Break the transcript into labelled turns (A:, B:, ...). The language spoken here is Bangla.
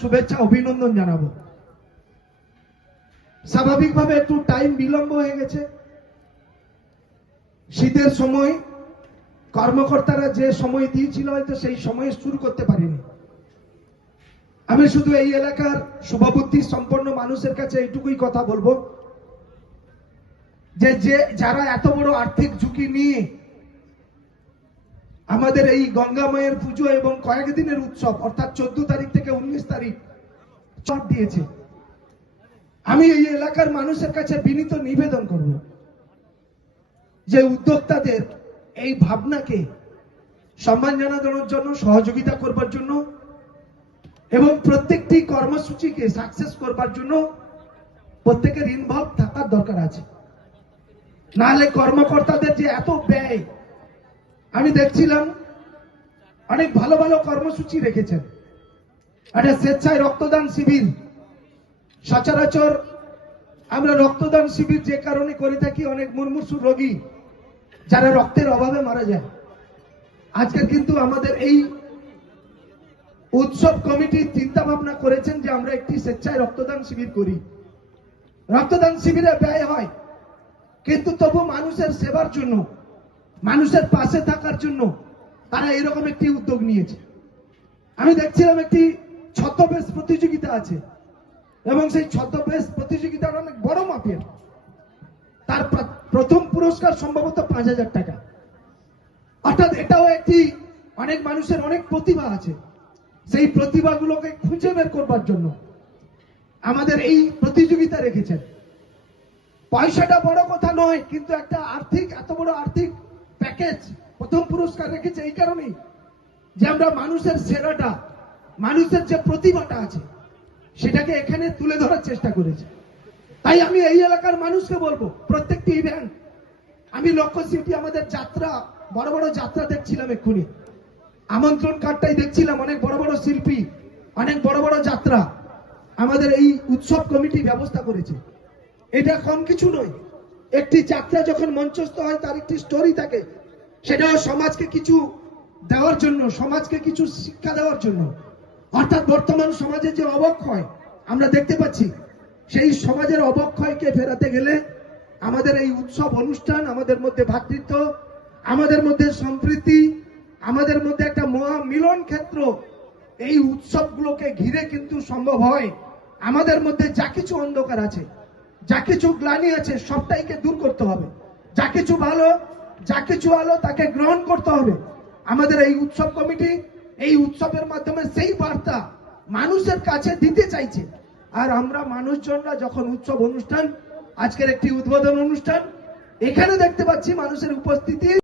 A: শুভেচ্ছা, অভিনন্দন জানাব। স্বাভাবিকভাবে একটু টাইম বিলম্ব হয়ে গেছে। শীতের সময় কর্মকর্তারা যে সময় দিয়েছিল, হয়তো সেই সময়ে শুরু করতে পারিনি। আমি শুধু এই এলাকার শুভবুদ্ধি সম্পন্ন মানুষের কাছে এইটুকুই কথা বলব। যে যে, যারা এত বড় আর্থিক ঝুঁকি নিয়ে আমাদের এই গঙ্গা মায়ের পুজো এবং কয়েকদিনের উৎসব, অর্থাৎ চোদ্দ তারিখ থেকে উনিশ তারিখ, চট দিয়েছে। আমি এই এলাকার মানুষের কাছে বিনীত নিবেদন করব যে, উদ্যোক্তাদের এই ভাবনাকে সম্মান জানানোর জন্য, সহযোগিতা করবার জন্য এবং প্রত্যেকটি কর্মসূচিকে সাকসেস করবার জন্য প্রত্যেকের ইনভলভ থাকার দরকার আছে। নাহলে কর্মকর্তাদের যে এত ব্যয়, আমি দেখছিলাম অনেক ভালো ভালো কর্মসূচি রেখেছেন। একটা স্বেচ্ছায় রক্তদান শিবির, সচরাচর আমরা রক্তদান শিবির যে কারণে করে থাকি, অনেক মুমূর্ষু রোগী যারা রক্তের অভাবে মারা যায়। আজকে কিন্তু আমাদের এই উৎসব কমিটি চিন্তা ভাবনা করেছেন যে আমরা একটি স্বেচ্ছায় রক্তদান শিবির করি। রক্তদান শিবিরে ব্যয় হয়। কিন্তু তবু মানুষের সেবার জন্য, মানুষের পাশে থাকার জন্য তারা এরকম একটি উদ্যোগ নিয়েছে। আমি দেখছিলাম একটি ছদ্মবেশ প্রতিযোগিতা আছে এবং সেই ছদ্মবেশ প্রতিযোগিতার অনেক বড় মাপের। তার প্রথম পুরস্কার সম্ভবত পাঁচ হাজার টাকা। অর্থাৎ এটাও একটি অনেক মানুষের অনেক প্রতিভা আছে। সেই প্রতিভাগুলোকে খুঁজে বের করবার জন্য আমাদের এই প্রতিযোগিতা রেখেছেন। পয়সাটা বড় কথা নয়, কিন্তু একটা আর্থিক, এত বড় আর্থিক প্যাকেজ প্রথম পুরস্কার রেখেছে এই কারণেই যে আমরা মানুষের সেরাটা, মানুষের যে প্রতিভাটা আছে, সেটাকে এখানে তুলে ধরার চেষ্টা করেছি। তাই আমি এই এলাকার মানুষকে বলব, প্রত্যেকটি ইভেন্ট আমি লক্ষ্য সিটি আমাদের যাত্রা, বড় বড় যাত্রা দেখছিলাম এক্ষুনি। আমন্ত্রণ কার্ডটাই দেখছিলাম, অনেক বড় বড় শিল্পী, অনেক বড় বড় যাত্রা। আমাদের এই উৎসব কমিটি ব্যবস্থা করেছে। এটা কম কিছু নয়। একটি যাত্রা যখন মঞ্চস্থ হয়, তার একটি স্টোরি থাকে। সেটাও সমাজকে কিছু দেওয়ার জন্য, সমাজকে কিছু শিক্ষা দেওয়ার জন্য। অর্থাৎ বর্তমান সমাজে যে অবক্ষয়, আমরা দেখতে পাচ্ছি, সেই সমাজের অবক্ষয়কে ফেরাতে গেলে আমাদের এই উৎসব অনুষ্ঠান, আমাদের মধ্যে ভ্রাতৃত্ব আমাদের মধ্যে সম্প্রীতি, আমাদের মধ্যে একটা মহা মিলন ক্ষেত্র, এই উৎসবগুলোকে ঘিরে কিন্তু সম্ভব হয়। আমাদের মধ্যে যা কিছু অন্ধকার আছে যা কিছু গ্লানি আছে, সবটাইকে দূর করতে হবে। যা কিছু ভালো যা কিছু আলো, তাকে গ্রহণ করতে হবে। আমাদের এই উৎসব কমিটি, এই উৎসবের মাধ্যমে সেই বার্তা মানুষের কাছে দিতে চাইছে। আর আমরা মানুষজনরা যখন উৎসব অনুষ্ঠান, আজকের একটি উদ্বোধন অনুষ্ঠান, এখানে দেখতে পাচ্ছি মানুষের উপস্থিতি।